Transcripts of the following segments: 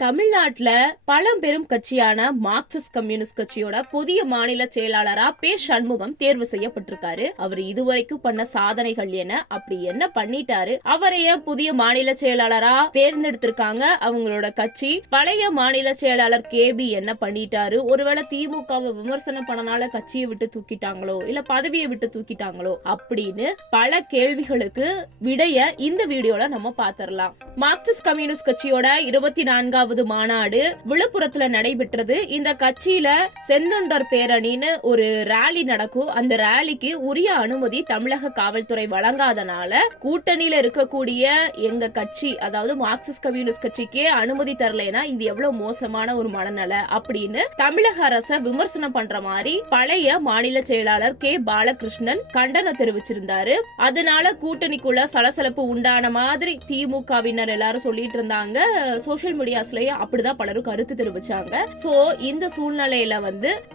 தமிழ்நாட்டுல பழம்பெரும் கட்சியான மார்க்சிஸ்ட் கம்யூனிஸ்ட் கட்சியோட புதிய மாநில செயலாளரா பே சண்முகம் தேர்வு செய்யப்பட்டிருக்காரு. அவர் இதுவரைக்கும் பண்ண சாதனைகள் என்ன, அப்படி என்ன பண்ணிட்டாரு, அவரைய புதிய மாநில செயலாளரா தேர்ந்தெடுத்திருக்காங்க அவங்களோட கட்சி. பழைய மாநில செயலாளர் கேபி என்ன பண்ணிட்டாரு, ஒருவேளை திமுகவை விமர்சனம் பண்ணனால கட்சியை விட்டு தூக்கிட்டாங்களோ இல்ல பதவியை விட்டு தூக்கிட்டாங்களோ அப்படின்னு பல கேள்விகளுக்கு விடைய இந்த வீடியோல நம்ம பாத்திரலாம். மார்க்சிஸ்ட் கம்யூனிஸ்ட் கட்சியோட 24வது மாநாடு விழுப்புரத்துல நடைபெற்றது. இந்த கட்சியில செந்தொண்டர் பேரணின்னு ஒரு ரேலி நடக்கும். அந்த ரேலிக்கு உரிய அனுமதி தமிழக காவல்துறை வழங்காதனால கூட்டணியில இருக்கக்கூடிய எங்க கட்சி, அதாவது மார்க்சிஸ்ட் கம்யூனிஸ்ட் கட்சிக்கே அனுமதி தரலைன்னா இது எவ்வளவு மோசமான ஒரு மனநல அப்படின்னு தமிழக அரச விமர்சனம் பண்ற மாதிரி பழைய மாநில செயலாளர் கே பாலகிருஷ்ணன் கண்டனம் தெரிவிச்சிருந்தாரு. அதனால கூட்டணிக்குள்ள சலசலப்பு உண்டான மாதிரி திமுகவினர் எல்லாரும் சொல்லிட்டு இருந்தாங்க. சோசியல் மீடியாஸ்லயே அப்படிதான் பலரும் கருத்து தெரிவிச்சாங்க. சோ இந்த சூழ்நிலையில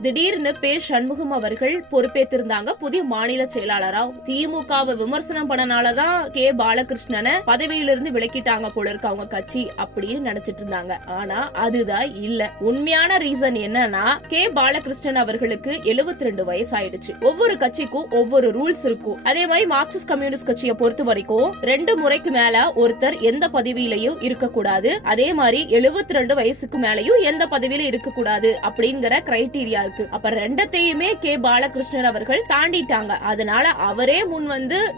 திடீர்னு பே சண்முகம் அவர்கள் பொறுப்பேற்றிருந்தாங்க புதிய மாநில செயலாளரா. திமுகவை விமர்சனம் பண்ணனாலதான் கே பாலகிருஷ்ணனை பதவியிலிருந்து விலக்கிட்டாங்க போல இருக்கு அவங்க கட்சி அப்படின்னு நினைச்சிட்டு இருந்தாங்க. ஆனா அதுதான் இல்ல. உண்மையான ரீசன் என்னன்னா, கே பாலகிருஷ்ணன் அவர்களுக்கு 72 வயசு ஆயிடுச்சு. ஒவ்வொரு கட்சிக்கும் ஒவ்வொரு ரூல்ஸ் இருக்கும். அதே மாதிரி மார்க்சிஸ்ட் கம்யூனிஸ்ட் கட்சியை பொறுத்த வரைக்கும் 2 முறைக்கு மேல ஒருத்தர் எந்த பதவியிலையும் இருக்கக்கூடாது. அதே மாதிரி 72 வயசுக்கு மேலயும் எந்த பதவியில இருக்க கூடாது அப்படிங்கிற கிரைட்டீரியா இருக்கு. அப்ப ரெண்டத்தையுமே கே பாலகிருஷ்ணன் அவர்கள் தாண்டிட்டாங்க. அதனால அவரே முன்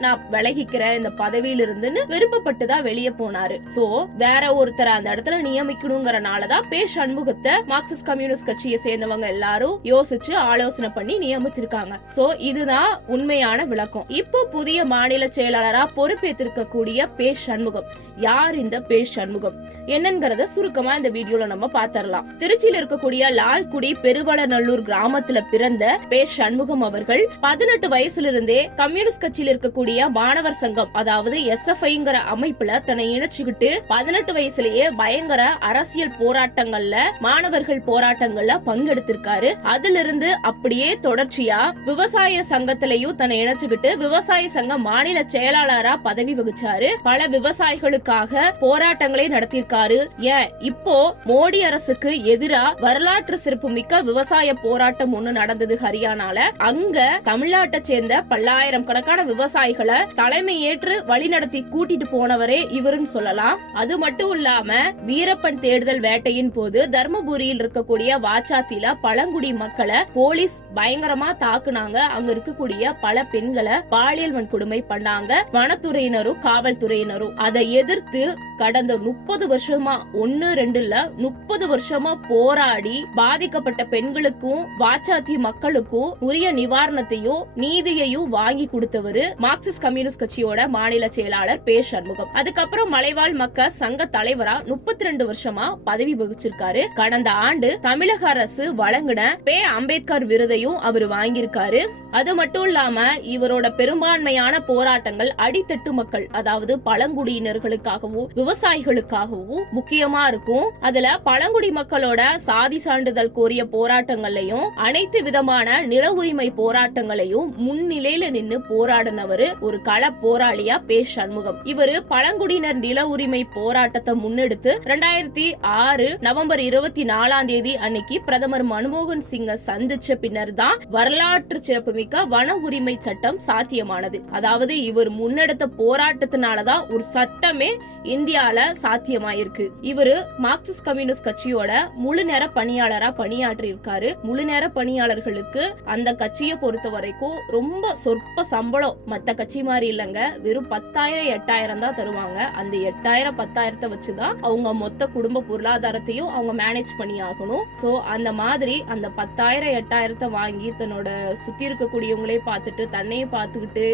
நான் விலகிக்கிறேன் இந்த பதவியில இருந்துன்னு விருப்பப்பட்டுதான் வெளியே போனாரு. சோ வேற ஒருத்தர் அந்த இடத்துல நியமிக்கணுங்கிறனாலதான் பே சண்முகத்தை மார்க்சிஸ்ட் கம்யூனிஸ்ட் கட்சியை சேர்ந்தவங்க எல்லாரும் யோசிச்சு ஆலோசனை பண்ணி நியமிச்சிருக்காங்க. சோ இதுதான் உண்மையான விளக்கம். இப்போ புதிய மாநில செயலாளரா பொறுப்பேற்றிருக்க கூடிய பே சண்முகம் யார்? இந்த பே சண்முகம் என்னங்கறத சுருக்கமா இந்த வீடியோல நம்ம பாத்திரலாம். திருச்சியில இருக்கக்கூடிய லால்குடி பெருவளநல்லூர் கிராமத்துல பிறந்த பே சண்முகம் அவர்கள் 18 வயசுல இருந்தே கம்யூனிஸ்ட் கட்சியில இருக்கக்கூடிய மாணவர் சங்கம், அதாவது SFIங்கிற அமைப்புல தன்னை இணைச்சுக்கிட்டு 18 வயசுலயே பயங்கர அரசியல் போராட்டங்கள்ல, மாணவர்கள் போராட்டங்கள்ல பங்கெடுத்திருக்காரு. அதுல இருந்து அப்படியே தொடர்ச்சியா விவசாய சங்கத்திலையும் தன்னை இணைச்சுக்கிட்டு விவசாய சங்க மாநில செயலாளரா பதவி வகிச்சாரு. பல விவசாயிகளுக்காக போராட்டங்களை நடத்தியிருக்காரு. இப்போ மோடி அரசுக்கு எதிரா வரலாற்று சிறப்பு மிக்க விவசாய போராட்டம் ஒண்ணு நடந்தது ஹரியானால. அங்க தமிழ்நாட்டை சேர்ந்த பல்லாயிரம் கணக்கான விவசாயிகளை தலைமை ஏற்று வழிநடத்தி கூட்டிட்டு போனவரே இவருன்னு சொல்லலாம். அது மட்டும் இல்லாம வீரப்பன் தேடுதல் வேட்டையின் போது தர்மபுரியில் இருக்கக்கூடிய வாச்சாத்தில பழங்குடி மக்களை போலீஸ் பயங்கரமா தாக்குனாங்க. அங்க இருக்கக்கூடிய பல பெண்களை பாலியல் வன்கொடுமை பண்ணாங்க வனத்துறையினரும் காவல்துறையினரும். அதை எதிர்த்து கடந்த 30 வருஷமா 30 வருஷமா போராடி பாதிக்கப்பட்ட பெண்களுக்கும் வாச்சாத்தி மக்களுக்கும் உரிய நிவாரணத்தையும் நீதியையும் வாங்கி கொடுத்தவரு மார்க்சிஸ்ட் கம்யூனிஸ்ட் கட்சியோட மாநில செயலாளர் பே சண்முகம். அதுக்கப்புறம் மலைவாழ் மக்கள் சங்க தலைவரா 32 வருஷமா பதவி வகிச்சிருக்காரு. கடந்த ஆண்டு தமிழக அரசு வழங்கின பே அம்பேத்கர் விருதையும் அவர் வாங்கியிருக்காரு. அது மட்டும் இல்லாம இவரோட பெரும்பான்மையான போராட்டங்கள் அடித்தட்டு மக்கள், அதாவது பழங்குடியினர்களுக்காகவும் விவசாயிகளுக்காகவும் முக்கியமா இருக்கும். அதுல பழங்குடி மக்களோட சாதி சான்றிதழ் கோரிய போராட்டங்களையும் அனைத்து விதமான நில உரிமை போராட்டங்களையும் முன்னிலையில நின்னு போராடினவரு ஒரு கள போராளியா பே சண்முகம். இவரு பழங்குடியினர் நில உரிமை போராட்டத்தை முன்னெடுத்து 2006 நவம்பர் 24 அன்னைக்கு பிரதமர் மன்மோகன் சிங்கை சந்திச்ச பின்னர் தான் வரலாற்று சிறப்புமிக்க வன உரிமை சட்டம் சாத்தியமானது. அதாவது இவர் முன்னெடுத்த போராட்டத்தினாலதான் ஒரு சட்டமே இந்தியால சாத்தியமாயிருக்கு. இவரு மார்க்சிஸ்ட் கம்யூனிஸ்ட் கட்சியோட முழு நேர பணியாளரா பணியாற்றி இருக்காரு. முழு நேர பணியாளர்களுக்கு அந்த கட்சியை பொறுத்த வரைக்கும் ரொம்ப சொற்ப சம்பளம். மத்த கட்சி மாதிரி இல்லங்க, வெறும் 10,000 8,000 தான் தருவாங்க. அந்த 8,000 10,000 வச்சுதான் அவங்க மொத்த குடும்ப பொருளாதாரத்தையும் அவங்க மேனேஜ் பண்ணி ஆகணும். சோ அந்த மாதிரி அந்த 10,000 8,000 வாங்கி தன்னோட சுத்தி இருக்கக்கூடியவங்களே பார்த்துட்டு தன்னையே பார்த்துக்கிட்டு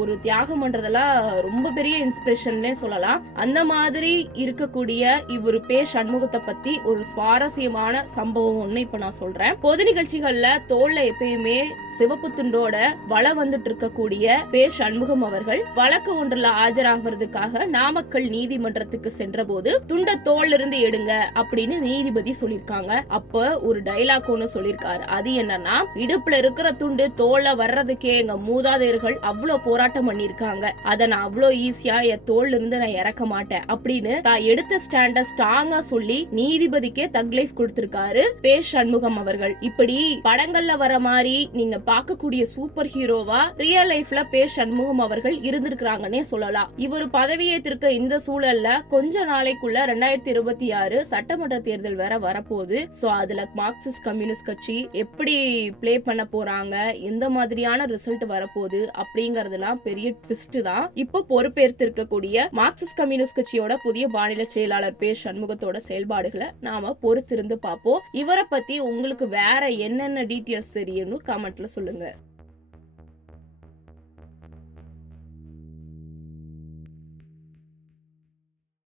ஒரு தியாகம் பண்றதெல்லாம் ரொம்ப பெரிய இன்ஸ்பிரேஷன்லே சொல்லலாம். அந்த மாதிரி இருக்கக்கூடிய இவர் பே சண்முகத்தை பத்தி ஒரு சுவாரஸ்யமான சம்பவம் ஒண்ணு இப்ப நான் சொல்றேன். பொது நிகழ்ச்சிகள்ல தோல்ல எப்பயுமே சிவப்பு துண்டோட வள வந்துட்டு இருக்கக்கூடிய பே சண்முகம் அவர்கள் வழக்கு ஒன்றுல ஆஜராகிறதுக்காக நாமக்கல் நீதிமன்றத்துக்கு சென்ற போது துண்ட தோல்ல இருந்து எடுங்க அப்படின்னு நீதிபதி சொல்லிருக்காங்க. அப்ப ஒரு டைலாக் ஒண்ணு சொல்லிருக்காரு. அது என்னன்னா, இடுப்புல இருக்கிற துண்டு தோல்ல வர்றதுக்கே எங்க மூதாதையர்கள் அவ்வளவு போராட்டம் பண்ணிருக்காங்க. அதை நான் அவ்வளவு ஈஸியா என் தோல்ல இருந்து நான் இறக்க மாட்டேன் அப்படின்னு தான் எடுத்த ஸ்டாண்ட ஸ்ட்ராங்கா ஸ்ட்ராங்கா சொல்லி நீதிபதிக்கே தக் லைஃப் கொடுத்திருக்காரு பே சண்முகம் அவர்கள். இப்படி படங்கள்ல வர மாதிரி நீங்க பார்க்கக்கூடிய சூப்பர் ஹீரோவா ரியல் லைஃப்ல பே சண்முகம் அவர்கள் இருந்திருக்காங்கன்னே சொல்லலாம். இவர் பதவியேற்றிருக்க இந்த சூழல்ல கொஞ்ச நாளைக்குள்ள 2026 சட்டமன்ற தேர்தல் வேற வரப்போகுது. சோ அதுல மார்க்சிஸ்ட் கம்யூனிஸ்ட் கட்சி எப்படி பிளே பண்ண போறாங்க, எந்த மாதிரியான ரிசல்ட் வரப்போகுது அப்படிங்கறதெல்லாம் பெரிய ட்விஸ்ட் தான். இப்போ பொறுப்பேற்றிருக்கக்கூடிய மார்க்சிஸ்ட் கம்யூனிஸ்ட் கட்சியோட புதிய மாநில செயலாளர் பே சண்முகத்தோட செயல்பாடுகளை நாம பொறுத்திருந்து பார்ப்போம். இவரை பத்தி உங்களுக்கு வேற என்னென்ன டீட்டெயில்ஸ் தெரியும்னு கமெண்ட்ல சொல்லுங்க.